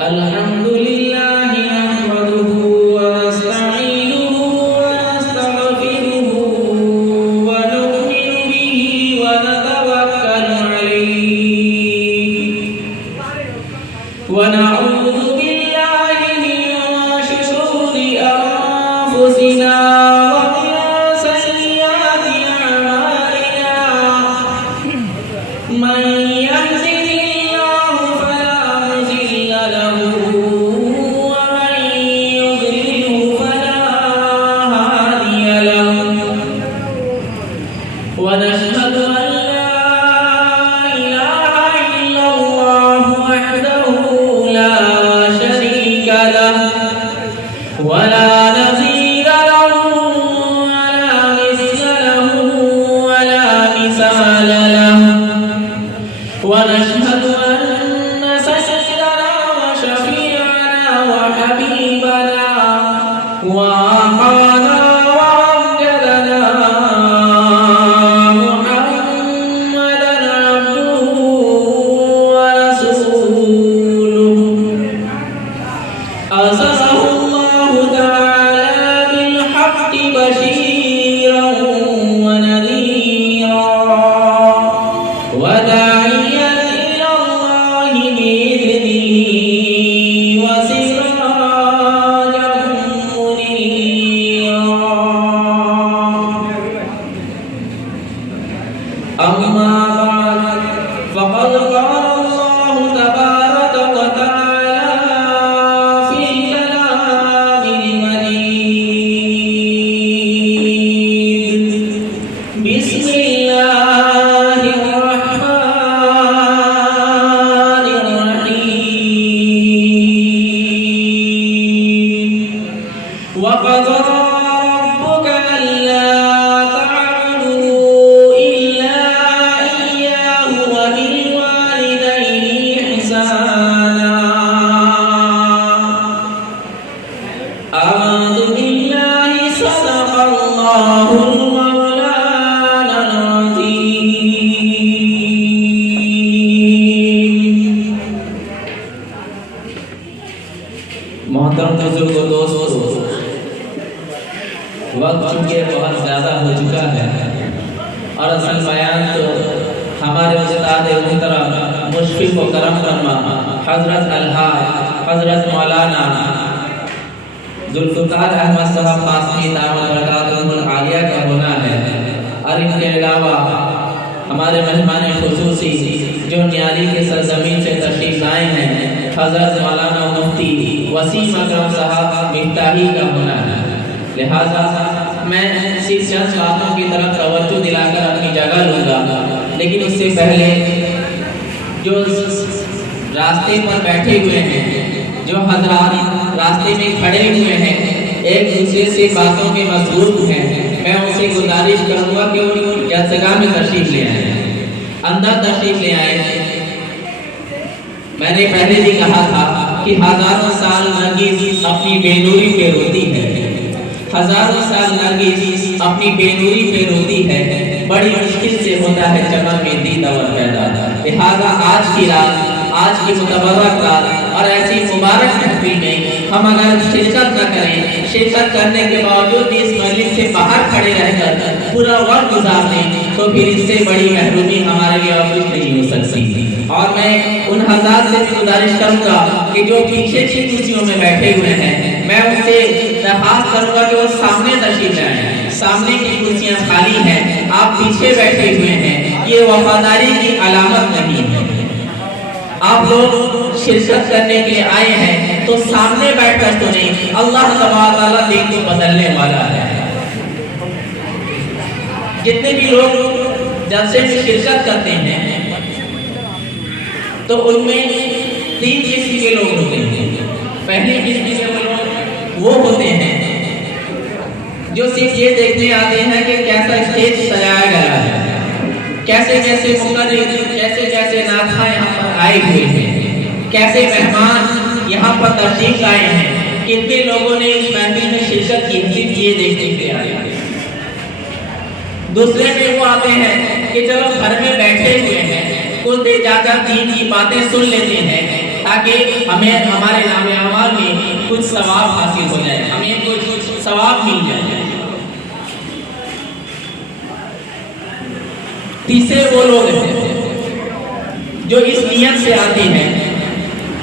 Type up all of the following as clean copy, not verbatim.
الحمد لله نحمده ونستعينه ونستغفره ونؤمن به ونتوكل عليه ونعوذ بالله من شرور أنفسنا ومن سيئات أعمالنا من يهده الله فلا مضل له ومن يضلله فلا هادي له ونشهد أن لا إله إلا الله وحده لا شريك له ولا نظير له ولا مثل له ولا مثال له ونشهد أن سيدنا وشفيعنا وحبيبنا وآخانا وأمجدنا محمدا عبده ورسوله أرسله الله تعالى بالحق بشيرا ونذيرا وداعيا إلى الله بإذنه وسراجا منيرا أما بعد فقد قال الله تبارك وتعالى في كلام المجيد بسم الله الرحمن الرحيم وقضى ربك ألا تعبدوا إلا إياه وبالوالدين إحسانا أعوذ بالله صدق الله المولانا العظيم محترم بزرگ و دوستو وقت چونکہ بہت زیادہ ہو چکا ہے اور اصل بیان تو ہمارے استاد محترم مشفق و کرم فرما حضرت الحاج حضرت مولانا ذوالفقار احمد صاحب قاسمی دامت برکاتہ العالیہ کا ہونا ہے اور ان کے علاوہ ہمارے مہمان خصوصی جو نیالی کے سرزمین سے تشریف لائے ہیں حضرت مولانا مفتی وسیم اکرم صاحب مفتاحی کا ہونا ہے لہذا میں صرف چند باتوں کی طرف توجہ دلا کر اپنی جگہ لوں گا لیکن اس سے پہلے جو راستے پر بیٹھے ہوئے ہیں جو حضرات راستے میں کھڑے ہوئے ہیں ایک دوسرے سے باتوں کے مصروف ہیں میں ان سے گزارش کروں گا کہ وہ جلسگاہ میں تشریف لے آئیں اندر تشریف لے آئیں میں نے پہلے بھی کہا تھا کہ ہزاروں سال نرگس اپنی بے نوری پہ روتی ہے ہزاروں سال نرگس اپنی بے نوری پہ روتی ہے بڑی مشکل سے ہوتا ہے چمن میں دید اور پیدا لہذا آج کی رات آج کی متبرک رات اور ایسی مبارک محفل میں ہم اگر شرکت نہ کریں شرکت کرنے کے باوجود بھی اس مجلس سے باہر کھڑے رہ کر پورا وقت گزار دیں تو پھر اس سے بڑی محرومی ہمارے لیے اور کچھ نہیں ہو سکتی اور میں ان حضرات سے بھی گزارش کروں گا کہ جو پیچھے کی کرسیوں میں بیٹھے ہوئے ہیں میں ان سے درخواست کروں گا کہ وہ سامنے تشریف لائیں سامنے کی کرسیاں خالی ہیں آپ پیچھے بیٹھے ہوئے ہیں یہ وفاداری کی علامت نہیں ہے آپ لوگ شرکت کرنے کے لیے آئے ہیں تو سامنے بیٹھ کر تو نہیں اللہ تبارک تعالیٰ دین کو بدلنے والا ہے جتنے بھی لوگ جلسے میں شرکت کرتے ہیں تو ان میں تین قسم کے لوگ ہوتے ہیں پہلی قسم کے لوگ وہ ہوتے ہیں جو صرف یہ دیکھنے آتے ہیں کہ کیسا اسٹیج سجایا گیا ہے کیسے کیسے مقرر کیسے کیسے ناطخاں یہاں پر آئے ہوئے ہیں کیسے مہمان یہاں پر تشریف لائے ہیں کتنے لوگوں نے اس محفل میں شرکت کی صرف یہ دیکھنے کے لیے آئے ہیں دوسرے میں وہ آتے ہیں کہ چلو گھر میں بیٹھے ہوئے ہیں کچھ دیر جا کر دین کی باتیں سن لیتے ہیں تاکہ ہمیں ہمارے نام اعمال میں کچھ ثواب حاصل ہو جائے، ہمیں کچھ ثواب مل جائے۔ تیسرے وہ لوگ ہیں جو اس نیت سے آتے ہیں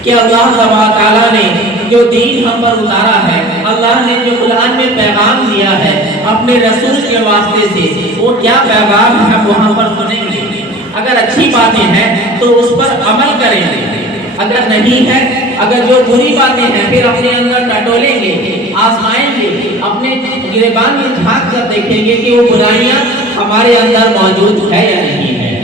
کہ اللہ تعالیٰ نے جو دین ہم پر اتارا ہے، اللہ نے جو قرآن میں پیغام دیا ہے اپنے رسول کے واسطے سے، وہ کیا پیغام ہے وہ ہم پر سنیں گے۔ اگر اچھی باتیں ہیں تو اس پر عمل کریں گے، اگر نہیں ہے، اگر جو بری باتیں ہیں پھر اپنے اندر ٹٹولیں گے، آزمائیں گے، اپنے گریبان میں جھانک کر دیکھیں گے کہ وہ برائیاں ہمارے اندر موجود ہے یا نہیں ہے۔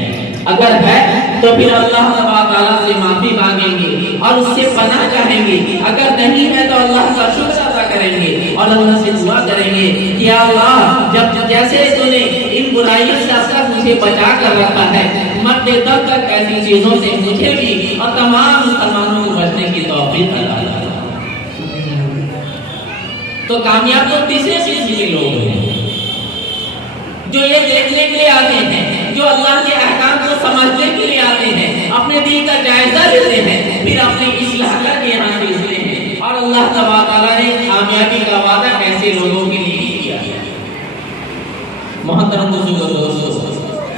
اگر ہے تو پھر اللہ تعالیٰ سے معافی مانگیں گے اور اس سے پناہ چاہیں گے، اگر نہیں ہے تو اللہ کا شکر ادا کریں گے اور اللہ سے دعا کریں گے کہ یا اللہ جب جیسے تو نے ان برائیوں سے اثر مجھے بچا کر رکھا ہے، مرتے دم تک ایسی چیزوں سے مجھے بھی اور تمام مسلمانوں کو بچنے کی توفیق عطا فرما۔ تو کامیاب تو تیسرے قسم کے لوگ ہیں جو یہ دیکھنے کے لیے آتے ہیں، جو اللہ کے احکام کو سمجھنے کے لیے آتے ہیں، اپنے دین کا جائزہ لیتے ہیں، پھر اپنی اصلاح کر کے یہاں بھیجتے ہیں، اور اللہ تعالیٰ نے کامیابی کا وعدہ ایسے لوگوں کے لیے کیا ہے۔ محترم دوستو،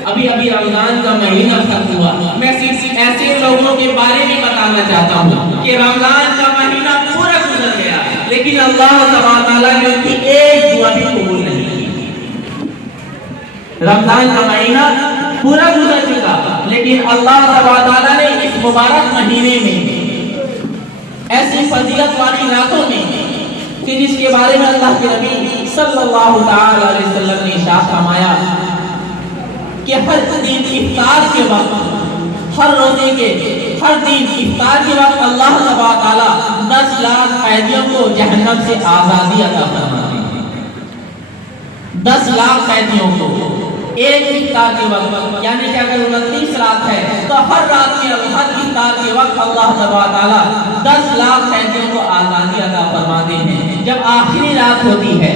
ابھی رمضان کا مہینہ ختم ہوا، میں صرف ایسے لوگوں کے بارے میں بتانا چاہتا ہوں کہ رمضان کا مہینہ پورا گزر گیا لیکن اللہ تعالیٰ نے ان کی ایک دعا بھی قبول نہیں کی۔ رمضان کا مہینہ پورا گزر چکا لیکن اللہ تعالیٰ نے اس مبارک مہینے میں ایسی فضیلت والی راتوں میں کہ جس کے بارے میں اللہ کے نبی صلی اللہ تعالی علیہ وسلم نے ارشاد فرمایا کہ ہر دن افطار کے وقت، ہر روزے کے ہر دن افطار کے وقت اللہ تعالیٰ 10 لاکھ قیدیوں کو جہنم سے آزادی عطا فرماتے ہیں۔ 10 لاکھ قیدیوں کو ایک افطار کے وقت، یعنی کہ اگر 29 رات ہے تو ہر رات میں ہر افطار کے وقت اللہ تعالیٰ 10 لاکھ قیدیوں کو آزادی عطا فرماتے ہیں۔ جب آخری رات ہوتی ہے،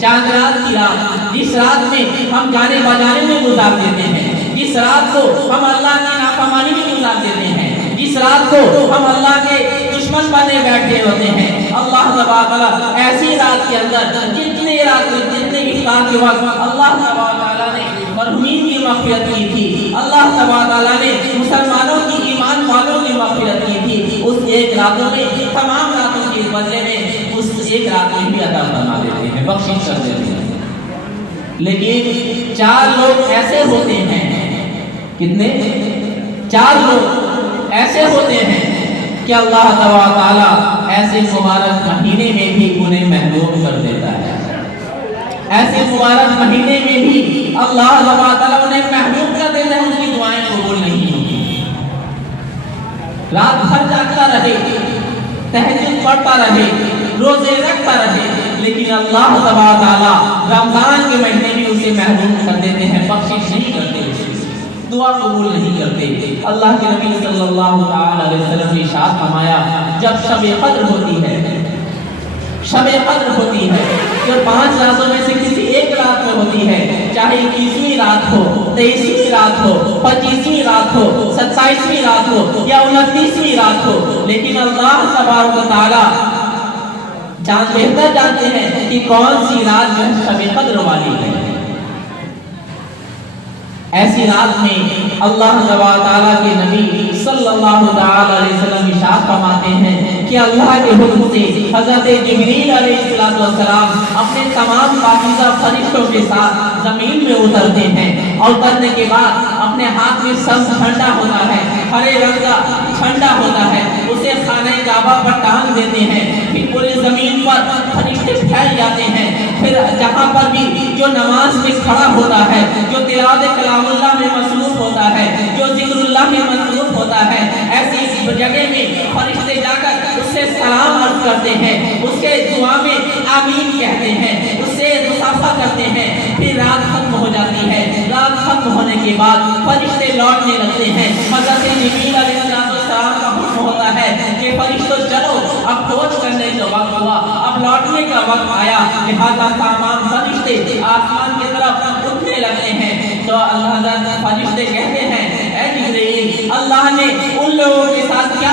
چاند رات کی رات، جس رات میں ہم جانے بجانے میں گزار دیتے ہیں، جس رات کو ہم اللہ کی نافرمانی میں گزار دیتے ہیں، جس رات کو ہم اللہ کے دشمن بنے بیٹھے ہوتے ہیں، اللہ تعالیٰ ایسی رات کے اندر جتنے افطار کے وقت اللہ تعالیٰ نے مرحومین کی مغفرت کی تھی، اللہ تعالیٰ نے مسلمانوں کی، ایمان والوں کی مغفرت کی تھی، اس ایک راتوں میں تمام راتوں کے بدلے میں اس ایک رات میں بھی عطا فرما دیتے ہیں، بخشش کر دیتے ہیں۔ لیکن 4 لوگ ایسے ہوتے ہیں، کتنے؟ 4 لوگ ایسے ہوتے ہیں کہ اللہ تعالیٰ ایسے مبارک مہینے میں بھی انہیں محروم کر دیتا ہے، ایسے مبارک مہینے میں بھی اللہ تعالیٰ انہیں محروم کر دیتا ہے، ان کی دعائیں قبول نہیں ہوتی۔ رات بھر جاگتا رہے، تہجد پڑھتا رہے، روزے رکھتا رہے، لیکن اللہ تعالیٰ رمضان کے مہینے بھی اسے محروم کر دیتے ہیں، بخشش نہیں کرتے، دعا قبول نہیں کرتے۔ اللہ کے نبی صلی اللہ علیہ وسلم نے ارشاد فرمایا جب شب قدر ہوتی ہے، شب قدر ہوتی ہے جو 5 راتوں میں سے کسی ایک رات میں ہوتی ہے، چاہے 21ویں رات ہو، 23ویں رات ہو، 25ویں رات ہو، 27ویں رات ہو یا 29ویں رات ہو، لیکن اللہ تبارک و تعالی بہتر جانتے ہیں کہ کون سی رات جو شب قدر والی ہے۔ ایسی رات میں اللہ تعالیٰ کے نبی صلی اللہ علیہ وسلم ارشاد فرماتے ہیں کہ اللہ کے حکم سے حضرت جبریل علیہ السلام اپنے تمام پاکیزہ فرشتوں کے ساتھ زمین میں اترتے ہیں، اور اترنے کے بعد اپنے ہاتھ میں سبز جھنڈا ہوتا ہے، ہرے رنگ کا جھنڈا ہوتا ہے، اسے خانہ کعبہ پر ٹانگ دیتے ہیں، پھر پوری زمین پر فرشتے پھیل جاتے ہیں، پھر جہاں پر بھی جو نماز میں کھڑا ہوتا ہے، جو تلاوت کلام اللہ میں مصروف ہوتا ہے، جو ذکر اللہ میں مصروف ہوتا ہے، ایسی جگہ میں فرشتے جا کر اس سے سلام عرض کرتے ہیں، اس کے دعا میں آمین کہتے ہیں، اس سے مصافحہ کرتے ہیں، پھر رات ختم ہو جاتی ہے۔ رات ختم ہونے کے بعد فرشتے لوٹنے لگتے ہیں، حضرت جبریل علیہ السلام کا حکم ہوتا ہے کہ فرشتوں چلو، اب کوچ کرنے کا وقت ہوا، اب لوٹنے کا وقت آیا، لہذا تمام فرشتے آسمان کی طرف اٹھنے لگتے ہیں۔ تو اللہ فرشتے کہتے ہیں اے جبریل، اللہ نے ان لوگوں کے ساتھ کیا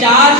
4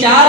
4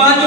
5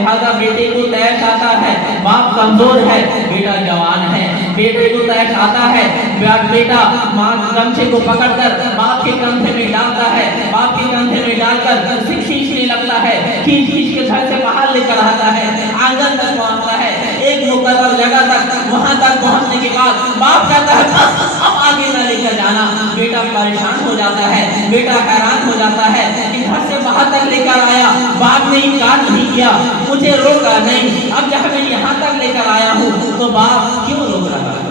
لہذا بیٹے کو تیش آتا ہے، باپ کمزور ہے، بیٹا جوان ہے، بیٹے کو تیش آتا ہے، بیٹا ماں گمچے کو پکڑ کر باپ کے کندھے میں ڈالتا ہے، باپ کے کندھے میں ڈال کر کھینچنے لگتا ہے، کھینچ کے گھر سے باہر لے کر آتا ہے، آنگن تک پہنچتا ہے، ایک مقرر جگہ تک، وہاں تک پہنچنے کے بعد باپ کہتا ہے بس اب آگے نہ لے کر جانا۔ بیٹا پریشان ہو جاتا ہے، بیٹا حیران ہو جاتا ہے کہ گھر سے باہر تک لے کر آیا، باپ نے انکار نہیں کیا، مجھے روکا نہیں، اب جب میں یہاں تک لے کر آیا ہوں تو باپ کیوں روک رہا ہے؟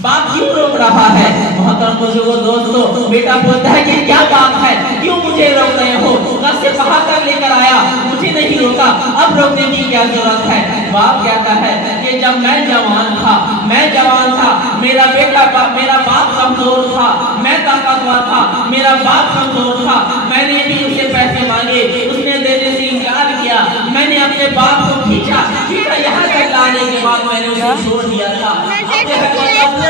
باپ کیوں روک رہا ہے؟ محترم بزرگوں دوستو، بیٹا بولتا ہے کہ کیا بات ہے، کیوں مجھے روک رہے ہو؟ گھر سے باہر تک لے کر آیا، مجھے نہیں روکا، اب روکنے کی کیا ضرورت ہے؟ باپ کہتا ہے کہ جب میں جوان تھا، میرا باپ کمزور تھا، میں طاقتور تھا، میرا باپ کمزور تھا، میں نے بھی اسے پیسے مانگے، اس نے دینے سے انکار کیا، میں نے اپنے باپ کو کھینچا یہاں تک لانے کے بعد میں نے اسے چھوڑ دیا تھا،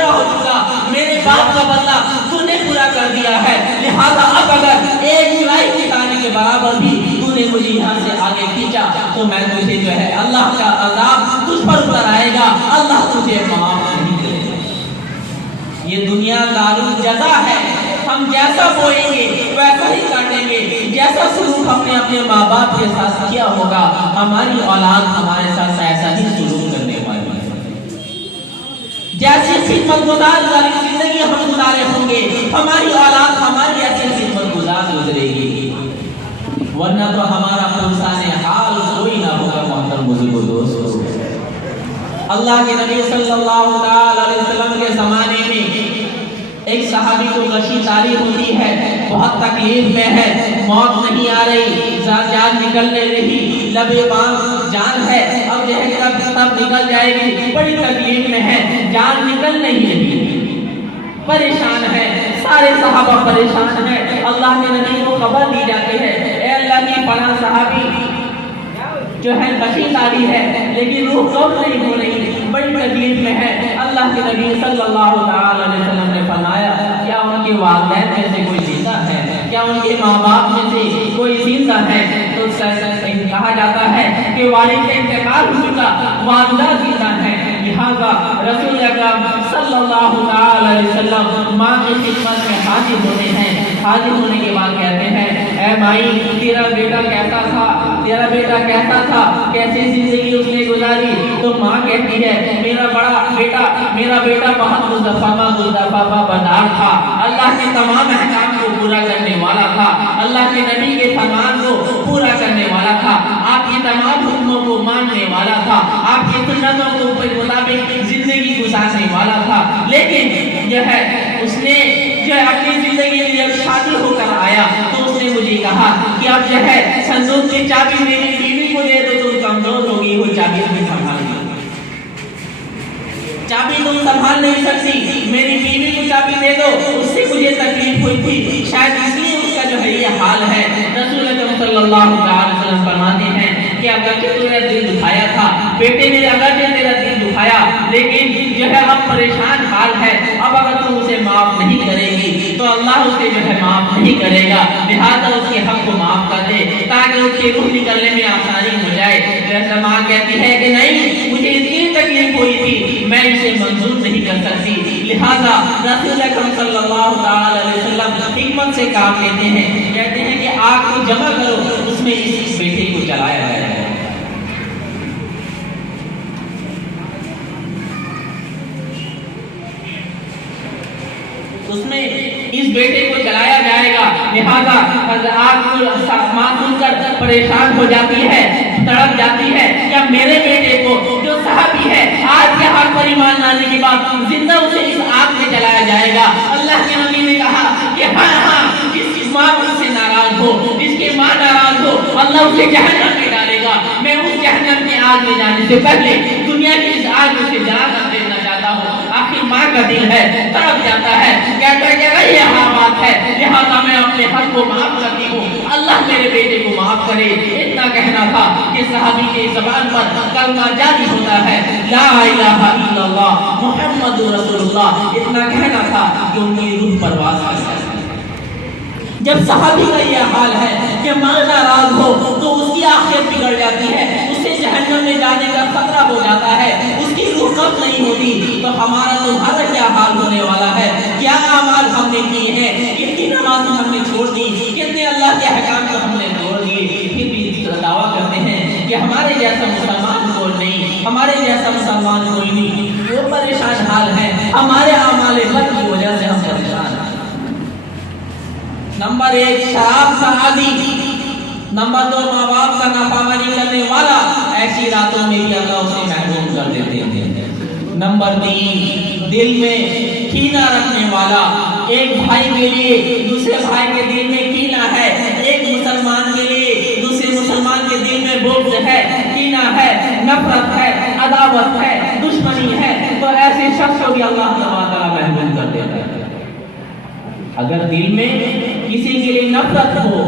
ہو چکا، میرے باپ کا بدلہ تو نے پورا کر دیا ہے، لہذا اب اگر ایک جولائی کے تانے کے برابر بھی تو نے مجھے یہاں سے آگے کھینچا تو میں تجھے جو ہے اللہ کا عذاب تجھ پر اتر آئے گا، اللہ تجھے معاف نہیں کرے گا۔ یہ دنیا دارال جزا ہے، ہم جیسا بوئیں گے ویسا ہی کاٹیں گے، جیسا سلوک ہم نے اپنے ماں باپ کے ساتھ کیا ہوگا ہماری اولاد ہمارے ساتھ ایسا ہی سلوک کرنے والی ہے۔ جیسی خدمت گزار زندگی ہم گزارے ہوں گے ہماری اولاد ہماری ایسی خدمت گزار گزرے گی، ورنہ تو ہمارا پرسان حال کوئی نہ ہوگا۔ محترم بزرگوں دوستو، اللہ کے نبی صلی اللہ علیہ وسلم کے زمانے میں ایک صحابی کو غشی طاری ہوتی ہے، بہت تکلیف میں ہے، موت نہیں آ رہی، جان نکل نہیں رہی، لبے بام جان ہے، اب جو ہے تب نکل جائے گی، بڑی تکلیف میں ہے، جان نکل نہیں رہی، پریشان ہے، سارے صحابہ پریشان ہیں۔ اللہ کے نبی کو خبر دی جاتی ہے، اے اللہ کی پناہ صحابی جو ہے غشی طاری ہے لیکن روح قبض نہیں ہو رہی، بڑی تکلیف میں ہے۔ اللہ کے نبی صلی اللہ علیہ وسلم نے فرمایا کیا ان کے والدین میں سے کوئی زندہ ہے؟ کیا ان کے ماں باپ میں سے کوئی زندہ ہے؟ تو کہا جاتا ہے کہ والد کا انتقال ہو چکا، والدہ زندہ ہے، لہذا رسول اکرم صلی اللہ علیہ وسلم ماں کی خدمت میں حاضر ہوتے ہیں، حاضر ہونے کے بعد کہتے ہیں اے مائی تیرا بیٹا کیسا تھا، تیرا بیٹا کیسا تھا، کیسی زندگی اس نے گزاری؟ تو ماں کہتی ہے میرا بیٹا بہت مصطفیٰ بردار تھا، اللہ کے تمام احکام کو پورا کرنے والا تھا، اللہ کے نبی کے فرمان کو پورا کرنے والا تھا، آپ کی تمام حکموں کو ماننے والا تھا، آپ کی سنتوں کو مطابق زندگی گزارنے والا تھا، لیکن جو ہے اس نے جو اپنی زندگی میں جب شادی ہو کر آیا تو اس نے مجھے کہا کہ اب جو ہے صندوق کی چابی میری بیوی کو دے دو، تم کمزور ہو گئی ہو، چابی تم سنبھال لو، چابی تم سنبھال نہیں سکتی، میری بیوی کو چابی دے دو، اس سے مجھے تکلیف ہوئی تھی، شاید اس لیے اس کا جو ہے یہ حال ہے۔ رسول اکرم صلی اللہ علیہ وسلم فرماتے ہیں کہ اگرچہ تو میرا دل دکھایا تھا، بیٹے نے اگرچہ تیرا دل دکھایا، لیکن جو ہے اب پریشان حال ہے، اب اگر تو اسے معاف نہیں کرے گی تو اللہ اسے جو ہے معاف نہیں کرے گا، لہذا اس کے حق کو معاف کر دے تاکہ اس کی روح نکلنے میں آسانی ہو جائے۔ جیسا ماں کہتی ہے کہ نہیں مجھے اتنی تکلیف ہوئی تھی میں اسے منظور نہیں کر سکتی، لہذا رسول اکرم صلی اللہ علیہ وسلم حکمت سے کام لیتے ہیں، کہتے ہیں کہ آگ کو جمع کرو، اس میں اس بیٹے کو جلایا جائے، اس میں اس بیٹے کو جلایا جائے گا، لہذا آگ کو ماں سن کر پریشان ہو جاتی ہے، تڑپ جاتی ہے، کیا میرے بیٹے کو جو صحابی ہے آج کے حق پر ایمان لانے کے بعد زندہ اسے اس آگ میں جلایا جائے گا؟ اللہ کے نبی نے کہا کہ ہاں جس کی ماں اس سے ناراض ہو، جس کی ماں ناراض ہو، اللہ اسے جہنم میں ڈالے گا، میں اس جہنم کی آگ میں جانے سے پہلے دنیا کی اس آگ میں سے جلا کر دینا چاہتا ہوں۔ آخر ماں کا دل ہے، تڑپ جاتا ہے، کہتا ہے کہ یہ بات ہے، لہذا میں اپنے حق کو معاف کرتی ہوں، اللہ میرے بیٹے کو معاف کرے۔ اتنا کہنا تھا کہ صحابی کی زبان پر کلمہ جاری ہوتا ہے، لا الہ الا اللہ محمد رسول اللہ، اتنا کہنا تھا کہ ان کی روح پرواز کر جاتی ہے۔ جب صحابی کا یہ حال ہے کہ ماں ناراض ہو تو اس کی آخرت بگڑ جاتی ہے، اسے جہنم میں جانے کا خطرہ ہو جاتا ہے، اس کی روح کب نہیں ہوتی، تو ہمارا تمہارا کیا حال ہونے والا ہے؟ کیا اعمال ہم نے کیے ہیں، کتنی نماز ہم نے چھوڑ دی، کتنے اللہ کے احکام کو ہم نے توڑ دیے، پھر بھی دعویٰ کرتے ہیں کہ ہمارے جیسا مسلمان کوئی نہیں، ہمارے جیسا مسلمان کوئی نہیں۔ وہ پریشان حال ہے، ہمارے اعمال بد کی وجہ سے ہم پریشان ہیں۔ نمبر 1 شراب کا عادی، نمبر 2 ماں باپ کا نافرمانی کرنے والا، ایسی راتوں میں بھی اللہ اسے محروم کر دیتے ہیں۔ نمبر 3 دل میں کینہ رکھنے والا، ایک بھائی کے لیے دوسرے بھائی کے دل میں کینہ ہے، ایک مسلمان کے لیے دوسرے مسلمان کے دل میں بغض ہے، کینہ ہے، نفرت ہے، عداوت ہے، دشمنی ہے، تو ایسے شخص کو بھی اللہ تعالیٰ محروم کر دیتا ہے۔ اگر دل میں کسی کے لیے نفرت ہو،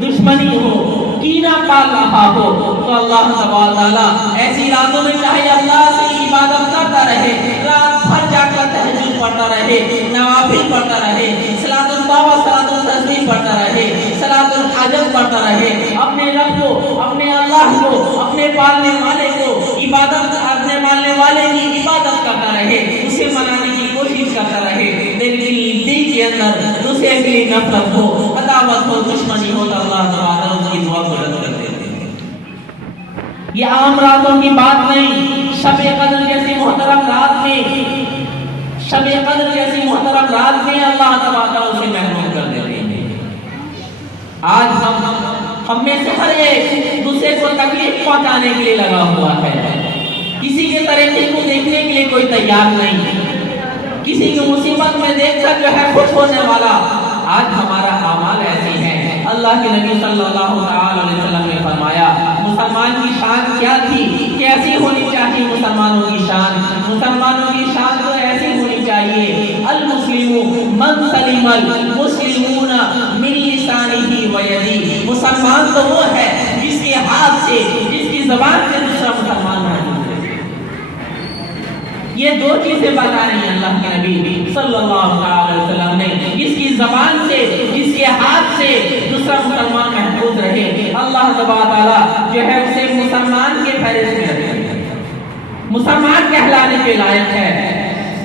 دشمنی ہو، کینہ پال رہا ہو، تو اللہ تعالیٰ ایسی راتوں میں چاہے اللہ سے عبادت کرتا رہے، رات بھر جا کر تہجد پڑھتا رہے، نوافل پڑھتا رہے، صلاۃ التوبہ صلاۃ التسبیح پڑھتا رہے، صلاۃ الحاجت پڑھتا رہے، اپنے رب کو، اپنے اللہ کو، اپنے پالنے والے کو عبادت، اپنے ماننے والے کی عبادت کرتا رہے، اسے منانے کی کوشش کرتا رہے، لیکن دل کے اندر دوسرے کے لیے نفرت ہو، عداوت ہو، دشمنی ہو، تو اللہ تعالیٰ اس کی دعا کو رد کر دیتے ہیں۔ یہ عام راتوں کی بات نہیں، شب قدر جیسی محترم رات میں، شب قدر جیسی محترم رات میں اللہ تعالیٰ اسے محروم کر دیتے ہیں۔ آج ہم میں سے ہر ایک دوسرے کو تکلیف پہنچانے کے لیے لگا ہوا ہے، کسی کے طریقے کو دیکھنے کے لیے کوئی تیار نہیں، کسی کی مصیبت میں دیکھ کر جو ہے خوش ہونے والا۔ آج ہمارا اعمال ایسے ہیں، اللہ کے نبی صلی اللہ علیہ وسلم نے فرمایا مسلمان کی شان کیا تھی، کیسی ہونی چاہیے مسلمانوں کی شان؟ مسلمانوں کی شان تو ایسی ہونی چاہیے، المسلم من سلم المسلمون من لسانہ و یدہ، مسلمان تو وہ ہے جس کے ہاتھ سے، جس کی زبان سے دوسرا مسلمان محفوظ ہے۔ یہ دو چیزیں بتائی ہیں اللہ کے نبی صلی اللہ علیہ وسلم نے، جس کی زبان سے، جس کے ہاتھ سے دوسرا مسلمان محفوظ رہے، اللہ تعالیٰ جو ہے اسے مسلمان کے فہرست میں رکھے، مسلمان کہلانے کے لائق ہے۔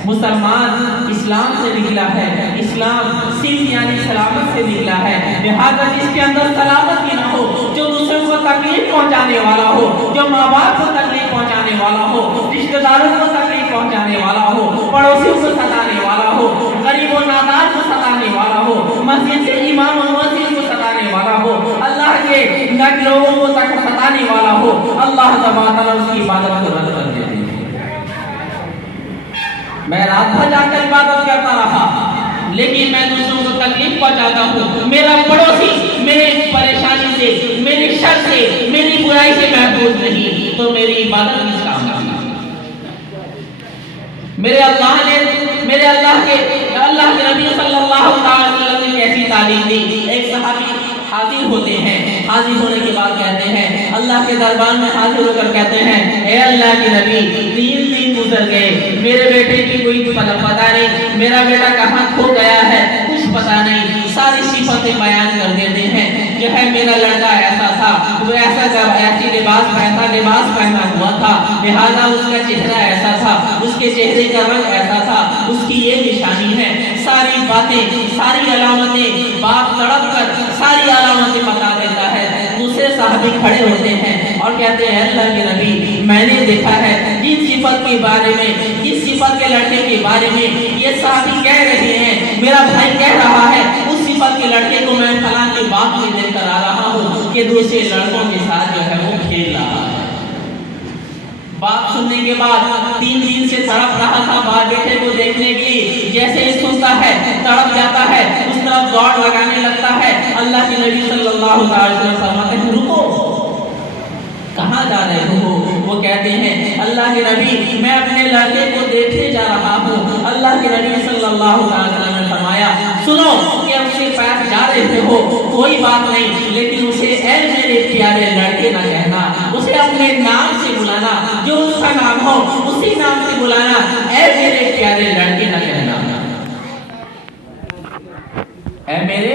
مسلمان اسلام سے نکلا ہے، اسلام صرف یعنی سلامت سے نکلا ہے، لہذا جس کے اندر سلامتی نہ ہو، جو دوسروں کو تکلیف پہنچانے والا ہو، جو ماں باپ کو تکلیف پہنچانے والا ہو، رشتہ داروں کو تکلیف پہنچانے والا ہو، پڑوسیوں کو ستانے والا ہو، غریب و نادار کو ستانے والا ہو، مسجد سے امام و مؤذن کو ستانے والا ہو، اللہ کے لوگوں کو ستانے والا ہو، اللہ تعالیٰ اس کی عبادت کو رد کر دیتے ہیں۔ میں رات بھر جا کر عبادت کرتا رہا، لیکن میں دوسروں کو تکلیف پہنچاتا ہوں، میرا پڑوسی میرے پریشانی سے، میری شر سے، میری برائی سے محفوظ نہیں، تو میری عبادت کس کام کی؟ میرے اللہ کے نبی صلی اللہ علیہ وسلم نے کیسی تعلیم دی؟ ایک صحابی حاضر ہوتے ہیں، حاضر ہونے کے بعد کہتے ہیں، اللہ کے دربار میں حاضر ہو کر کہتے ہیں، اے اللہ کے نبی 3 دن گزر گئے، میرے بیٹے کی کوئی پتہ نہیں، میرا بیٹا کہاں کھو گیا ہے، کچھ پتہ نہیں، ساری صفتیں بیان کر دیتے ہیں، جو ہے میرا لڑکا ایسا تھا، وہ ایسا لباس پہنا ہوا تھا، لہذا اس کا چہرہ ایسا تھا، اس کے چہرے کا رنگ ایسا تھا، اس کی یہ نشانی ہے، ساری باتیں، ساری علامتیں، باپ تڑپ کر ساری علامتیں بتا دیتا ہے۔ دوسرے صحابی کھڑے ہوتے ہیں اور کہتے ہیں، اللہ کے نبی میں نے دیکھا ہے جس صفت کے بارے میں، جس صفت کے لڑکے کے بارے میں یہ صحابی کہہ رہے ہیں، میرا بھائی کہہ رہا ہے، اس صفت کے لڑکے کو میں فلاں کے باپ میں دے کر آ رہا ہوں کہ دوسرے لڑکوں کے ساتھ جو ہے وہ کھیل رہا ہے۔ بات سننے کے بعد 3 دن سے تڑپ رہا تھا باپ بیٹے کو دیکھنے کے لیے، جیسے ہی سنتا ہے تڑپ جاتا ہے، اس طرف دوڑ لگانے لگتا ہے۔ اللہ کے نبی صلی اللہ علیہ وسلم فرماتے ہیں، رکو، کہاں جا رہے ہو؟ وہ کہتے ہیں، اللہ کے نبی میں اپنے لڑکے کو دیکھنے جا رہا ہوں۔ اللہ کے نبی صلی اللہ علیہ وسلم نے فرمایا، سنو کہ اس کے پاس جا رہے ہو کوئی بات نہیں، لیکن اسے اے میرے پیارے لڑکے نہ کہنا، اسے اپنے نام سے بلانا، جو اس کا نام ہو اسی نام سے بلانا، اے میرے پیارے لڑکے نہ کہنا، اے میرے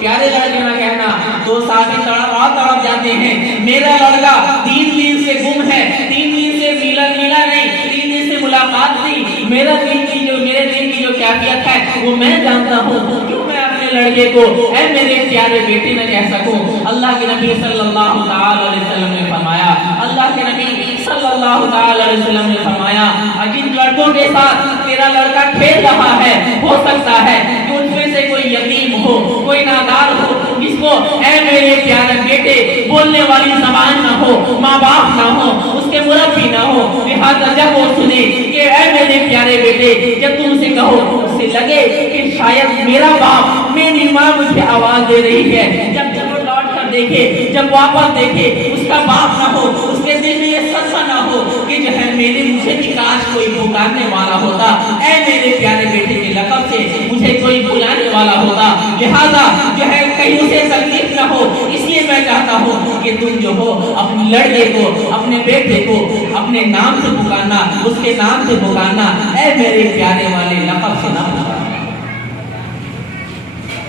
پیارے پیارے لڑکے نہ کہنا۔ دو صحابی تڑپ جاتے ہیں، میرا لڑکا 3 دن سے گم ہے، 3 دن سے ملا نہیں، 3 دن سے ملاقات نہیں، میرے دل کی جو کیفیت ہے وہ میں جانتا ہوں، کیوں میں اپنے لڑکے کو اے میرے پیارے بیٹے نہ کہہ سکوں؟ اللہ کے نبی صلی اللہ علیہ وسلم نے فرمایا، اللہ کے نبی صلی اللہ علیہ وسلم نے فرمایا، جن لڑکوں کے ساتھ تیرا لڑکا کھیل رہا ہے، ہو سکتا ہے کہ ان میں سے کوئی یتیم ہو، کوئی نادار ہو، جس کو اے میرے پیارے بیٹے بولنے والی زبان نہ ہو، ماں باپ نہ ہو، اس کے مربی نہ ہو، لہذا جب وہ سنے کہ اے میرے پیارے بیٹے، جب تم اسے کہو اسے لگے کہ شاید میرا باپ میری ماں مجھے آواز دے رہی ہے، جب وہ لوٹ کر دیکھے، جب واپس دیکھے اس کا باپ نہ ہو، اس کے دل میں یہ سچا نہ ہو کہ جو ہے مجھے بھی کاش کوئی پکارنے والا ہوتا، اے میرے پیارے بیٹے کے لقب سے مجھے کوئی بلانے والا ہوتا، لہذا جو ہے کہیں اسے تکلیف نہ ہو، اس لیے میں چاہتا ہوں کہ تم جو ہو اپنے لڑکے کو، اپنے بیٹے کو اپنے نام سے پکارنا، اس کے نام سے پکارنا، اے میرے پیارے والے لقب سے نہ پکارنا۔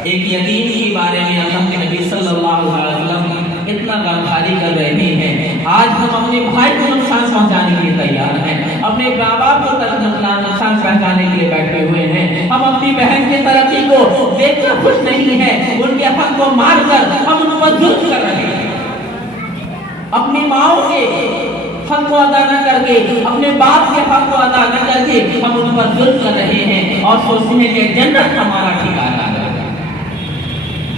ایک یتیم کے بارے میں اللہ کے نبی صلی اللہ علیہ وسلم اتنا غمخواری کر رہے ہیں، آج ہم اپنے بھائی کو نقصان پہنچانے کے لیے تیار ہیں، اپنے ماں باپ کو نقصان پہنچانے کے لیے بیٹھے ہوئے ہیں، ہم اپنی بہن کی ترقی کو دیکھ کر خوش نہیں ہیں، ان کے حق کو مار کر ہم ان پر ظلم کر رہے ہیں، اپنی ماؤں کے حق کو ادا نہ کر کے، اپنے باپ کے حق کو ادا نہ کر کے ہم ان پر ظلم کر رہے ہیں اور سوچتے ہیں کہ جنت ہمارا ٹھکانہ ہے۔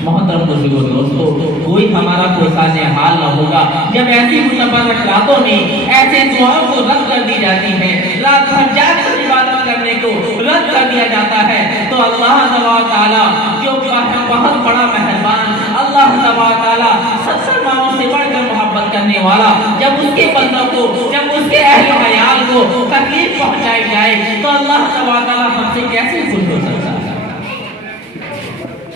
محترم بزرگوں دوستو، کوئی ہمارا پرسانِ حال نہ ہوگا جب ایسی متبرک راتوں میں ایسے دعاؤں کو رد کر دی جاتی ہے، رات بھر جاگ کر عبادت کرنے کو رد کر دیا جاتا ہے، تو اللہ تعالیٰ جو بہت بڑا مہربان، اللہ تعالیٰ 70 ماؤں سے بڑھ کر محبت کرنے والا، جب اس کے بندوں کو، جب اس کے اہل و عیال کو تکلیف پہنچائی جائے تو اللہ تعالیٰ ہم سے کیسے خوش ہو سکتا ہے؟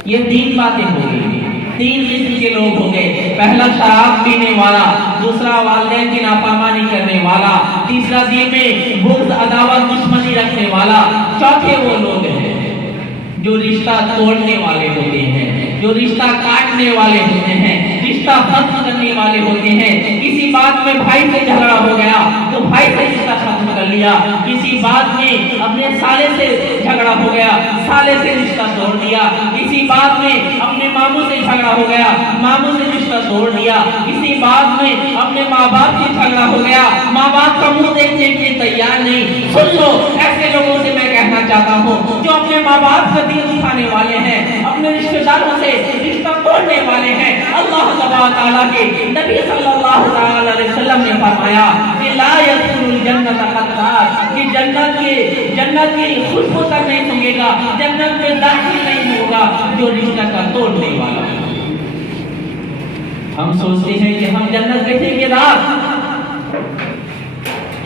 یہ 3 باتیں ہو گئی، 3 قسم کے لوگ ہو گئے، پہلا شراب پینے والا، دوسرا والدین کی نافرمانی کرنے والا، تیسرا دین میں بغض، عداوت، دشمنی رکھنے والا، چوتھے وہ لوگ ہیں جو رشتہ توڑنے والے ہوتے ہیں، جو رشتہ کاٹنے والے ہوتے ہیں، رشتہ ختم کرنے والے ہوتے ہیں۔ کسی بات میں بھائی سے جھگڑا ہو گیا تو بھائی سے رشتہ ختم کر لیا، کسی بات میں اپنے سالے سے جھگڑا ہو گیا، سالے سے رشتہ توڑ دیا، کسی بات میں اپنے ماموں سے جھگڑا ہو گیا، ماموں سے رشتہ توڑ دیا، کسی بات میں اپنے ماں باپ سے جھگڑا ہو گیا، ماں باپ کا منہ دیکھنے کے لیے تیار نہیں۔ سن لو، ایسے لوگوں سے میں کہنا چاہتا ہوں جو اپنے ماں باپ کا دل دکھانے والے ہیں، اپنے رشتہ داروں سے رشتہ توڑنے والے ہیں، اللہ تعالیٰ کے نبی صلی اللہ علیہ وسلم نے فرمایا کہ لا يدخل الجنت قطار، کہ جنت کی خوشبو تک نہیں سنگے گا، جنت میں داخل نہیں ہوگا جو رشتہ کا توڑنے والا۔ ہم سوچتے ہیں کہ ہم جنت دیکھیں گے، رات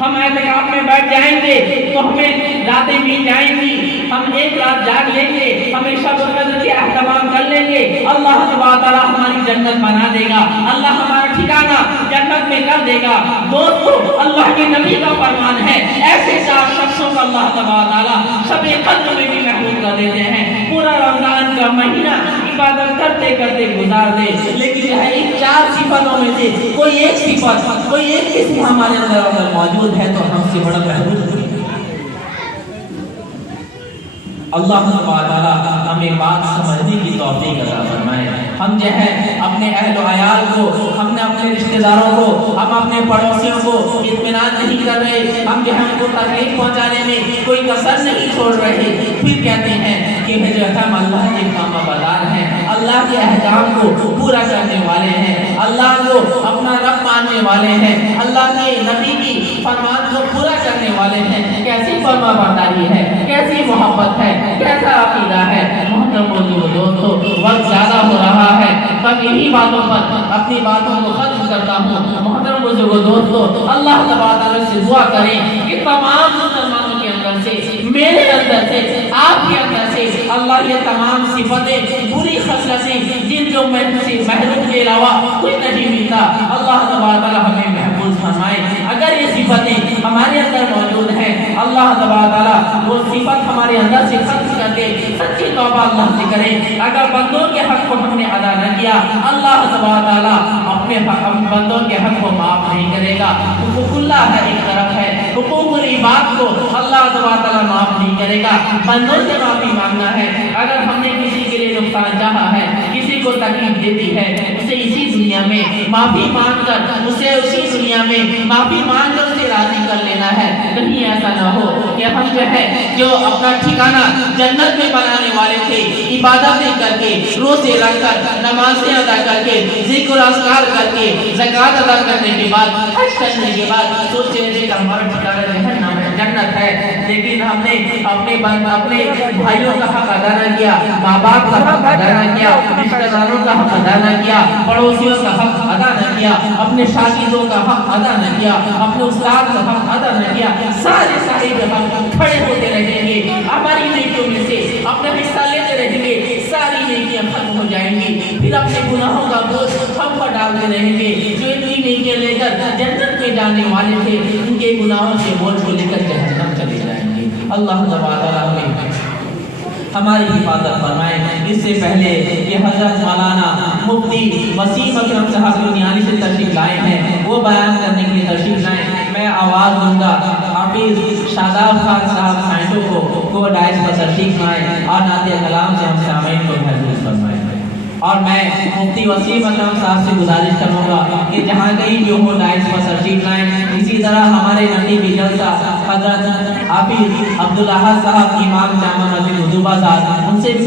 ہم اعتکاف میں بیٹھ جائیں گے تو ہمیں راتیں بیت جائیں گی، ہم ایک رات جاگ لیں گے، ہمیں شب القدر کے اہتمام کر لیں گے، اللہ تعالیٰ ہماری جنت بنا دے گا، اللہ ہمارا ٹھکانہ جنت میں کر دے گا۔ دوستو، اللہ کے نبی کا فرمان ہے، ایسے 4 شخصوں کو اللہ تعالیٰ شب قدر میں بھی محفوظ کر دیتے ہیں، پورا رمضان کا مہینہ عبادت کرتے کرتے گزار دے، لیکن ان 4 صفتوں میں سے کوئی ایک صفت، کوئی ایک قسم ہمارے اندر موجود ہے تو ہم سے بڑا محبوب ہے۔ اللہ تعالیٰ ہمیں بات سمجھنے کی توفیق عطا فرمائے۔ ہم جو ہے اپنے اہل و عیال کو، ہم نے اپنے رشتہ داروں کو، ہم اپنے پڑوسیوں کو اطمینان نہیں کر رہے، ہم جو ہے ان کو تکلیف پہنچانے میں کوئی کسر نہیں چھوڑ رہے، پھر کہتے ہیں کہ جو ہم اللہ کے فرما بردار ہیں، اللہ کے احکام کو پورا کرنے والے ہیں، اللہ کو اپنا رب ماننے والے ہیں، اللہ کے نبی کی فرمان کو پورا کرنے والے ہیں۔ کیسی فرما برداری ہے، کیسی محبت ہے، کیسا عقیدہ ہے۔ محترم دوستو، وقت زیادہ ہو رہا ہے، تب انہی باتوں پر اپنی باتوں کو ختم کرتا ہوں۔ محترم دوستو، اللہ تعالیٰ سے دعا کریں کہ تمام مسلمانوں کے اندر سے، میرے اندر سے، آپ کے اندر سے اللہ یہ تمام صفتیں، بری خصلتیں جن جو محروم کے علاوہ کوئی نہیں ملتا، اللہ تعالیٰ ہمیں محفوظ فرمائے۔ اگر یہ صفتیں ہمارے اندر موجود ہیں، اللہ تعالیٰ وہ صفت ہمارے اندر سے ختم کر کے سچی توبہ اللہ سے کریں. اگر بندوں کے حق کو ہم نے ادا نہ کیا, اللہ تبارک تعالیٰ اپنے بندوں کے حق کو معاف نہیں کرے گا. حقوق اللہ ہے ایک طرف ہے, حقوق العباد کو اللہ تبارک تعالیٰ معاف نہیں کرے گا. بندوں سے معافی مانگنا ہے. اگر ہم نے کسی کے لیے نقصان چاہا ہے, کسی کو تکلیف دیتی ہے, اسے اسی دنیا میں معافی مانگ کر اسے اسی دنیا میں معافی مانگ کر اسے راضی کر لینا ہے. کہیں ایسا نہ ہو کہ ہم جو اپنا ٹھکانہ جنت میں بنانے والے تھے, عبادتیں کر کے, روزے رکھ کر, نمازیں ادا کر کے, ذکر و اذکار کر کے, زکوٰۃ ادا کرنے کے بعد, حج کرنے کے بعد سوچے تھے کہ ہمارا ٹھکانہ جہنم ہے, جنت ہے, لیکن ہم نے اپنے بھائیوں کا حق ادا نہ کیا, ماں باپ کا حق ادا نہ کیا, رشتہ داروں کا حق ادا نہ کیا, پڑوسیوں کا حق ادا نہ کیا, اپنے شاگردوں کا حق ادا نہ کیا, اپنے استاد کا حق ادا نہ کیا. سارے صاحب حق کھڑے ہوتے رہیں گے, ہماری نیکیوں میں سے اپنا حصہ لیتے رہیں گے, ساری نیکیاں ختم ہو جائیں گی. پھر اپنے گناہوں کا بوجھ ہم پر ڈالتے رہیں گے. جو اتنی نیکیاں لے کر جنت میں جانے والے تھے, ان کے گناہوں کے بوجھ کو لے کر جہنم چلے جائیں گے. اللہ تعالیٰ ہمیں ہماری حفاظت فرمائے. اس سے پہلے کہ حضرت مولانا مفتی وسیم اکرم صاحب لدھیانوی سے تشریف لائے ہیں, وہ بیان کرنے کے لیے تشریف لائے, میں آواز دوں گا حافظ شاداب خان صاحب سائنٹو کو وہ ڈائس پر تشریف لائیں اور نعت کلام سے ہم سامعین کو محفوظ فرمائیں. اور میں مفتی وسیم اکرم صاحب سے گزارش کروں گا کہ جہاں کہیں جو ہو ڈائس پر تشریف لائیں. اسی طرح ہمارے نقیب جلسہ حضرت حافظ عبدالاحد صاحب امام جامع مسجد مدوبہ صاحب, ان سے بھی